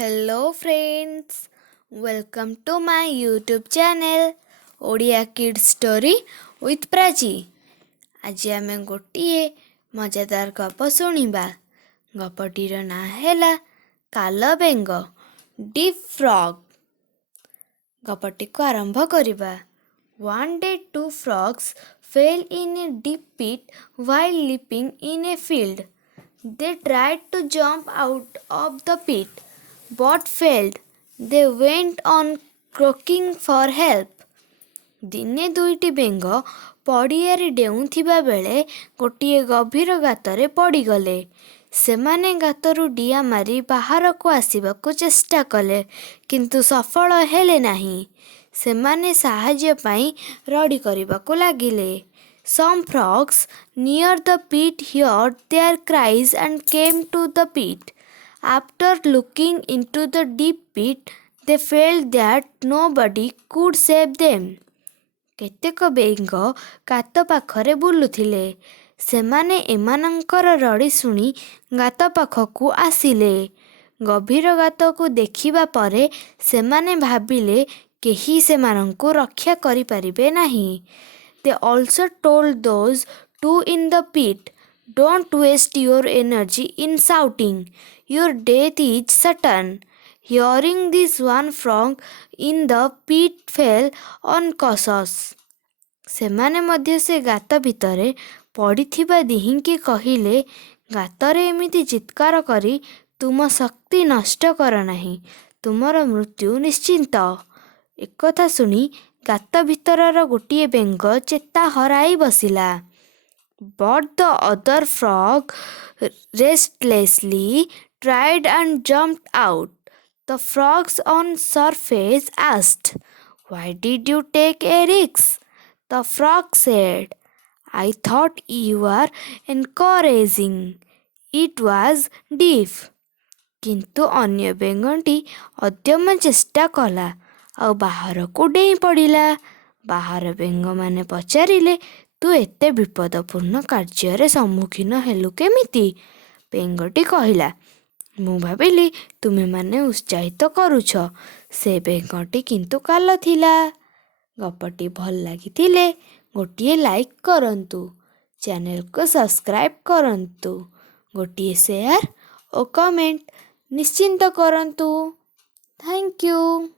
Hello friends, welcome to my YouTube channel Odia Kids Story with Prachi। आज आमे गोटिए मजादार गप शुणिबा। गपटीर ना हैला काल बेंग डीप फ्रॉग। गपटी को आरंभ करिबा। One day two frogs fell in a deep pit while leaping in a field. They tried to jump out of the pit but failed. They went on croaking for help. ଦିନେ ଦୁଇଟି ବେଙ୍ଗ ପଡ଼ିଆରେ ଡେଉଁଥିବା ବେଳେ ଗୋଟିଏ ଗଭୀର ଗାତରେ ପଡ଼ିଗଲେ। ସେମାନେ ଗାତରୁ ଡିଆଁ ମାରି ବାହାରକୁ ଆସିବାକୁ ଚେଷ୍ଟା କଲେ, କିନ୍ତୁ ସଫଳ ହେଲେ ନାହିଁ। ସେମାନେ ସାହାଯ୍ୟ ପାଇଁ ରଡ଼ି କରିବାକୁ ଲାଗିଲେ। Some frogs near the pit heard their cries and came to the pit. After looking into the deep pit, they felt that nobody could save them. କେତେକ ବେଙ୍ଗ ଗାତ ପାଖରେ ବୁଲୁଥିଲେ। ସେମାନେ ଏମାନଙ୍କର ରଡ଼ି ଶୁଣି ଗାତ ପାଖକୁ ଆସିଲେ। ଗଭୀର ଗାତକୁ ଦେଖିବା ପରେ ସେମାନେ ଭାବିଲେ କେହି ସେମାନଙ୍କୁ ରକ୍ଷା କରିପାରିବେ ନାହିଁ। They also told those two in the pit, "Don't waste your energy in shouting. Your death is certain." Hearing this, one frog in the pit fell unconscious. ସେମାନେ ମଧ୍ୟ ସେ ଗାତ ଭିତରେ ପଡ଼ିଥିବା ଦିହିଁକି କହିଲେ, ଗାତରେ ଏମିତି ଚିତ୍କାର କରି ତୁମ ଶକ୍ତି ନଷ୍ଟ କର ନାହିଁ, ତୁମର ମୃତ୍ୟୁ ନିଶ୍ଚିନ୍ତ। ଏକଥା ଶୁଣି ଗାତ ଭିତରର ଗୋଟିଏ ବେଙ୍ଗ ଚେତା ହରାଇ ବସିଲା। But the other frog restlessly tried and jumped out. The frogs on surface asked, "Why did you take a risk?" The frog said, "I thought you were encouraging. It was deep." କିନ୍ତୁ ଅନ୍ୟ ବେଙ୍ଗଟି ଅଦ୍ୟମ ଚେଷ୍ଟା କଲା ଆଉ ବାହାରକୁ ଡେଇଁ ପଡ଼ିଲା। ବାହାର ବେଙ୍ଗମାନେ ପଚାରିଲେ, "ତୁ ଏତେ ବିପଦପୂର୍ଣ୍ଣ କାର୍ଯ୍ୟରେ ସମ୍ମୁଖୀନ ହେଲୁ କେମିତି?" ବେଙ୍ଗଟି କହିଲା, "ମୁଁ ଭାବିଲି ତୁମେମାନେ ଉତ୍ସାହିତ କରୁଛ। ସେ ବେଙ୍ଗଟି କିନ୍ତୁ କାଲ ଥିଲା। ଗପଟି ଭଲ ଲାଗିଥିଲେ ଗୋଟିଏ ଲାଇକ୍ କରନ୍ତୁ, ଚ୍ୟାନେଲକୁ ସବସ୍କ୍ରାଇବ୍ କରନ୍ତୁ, ଗୋଟିଏ ସେୟାର ଓ କମେଣ୍ଟ ନିଶ୍ଚିନ୍ତ କରନ୍ତୁ। Thank you.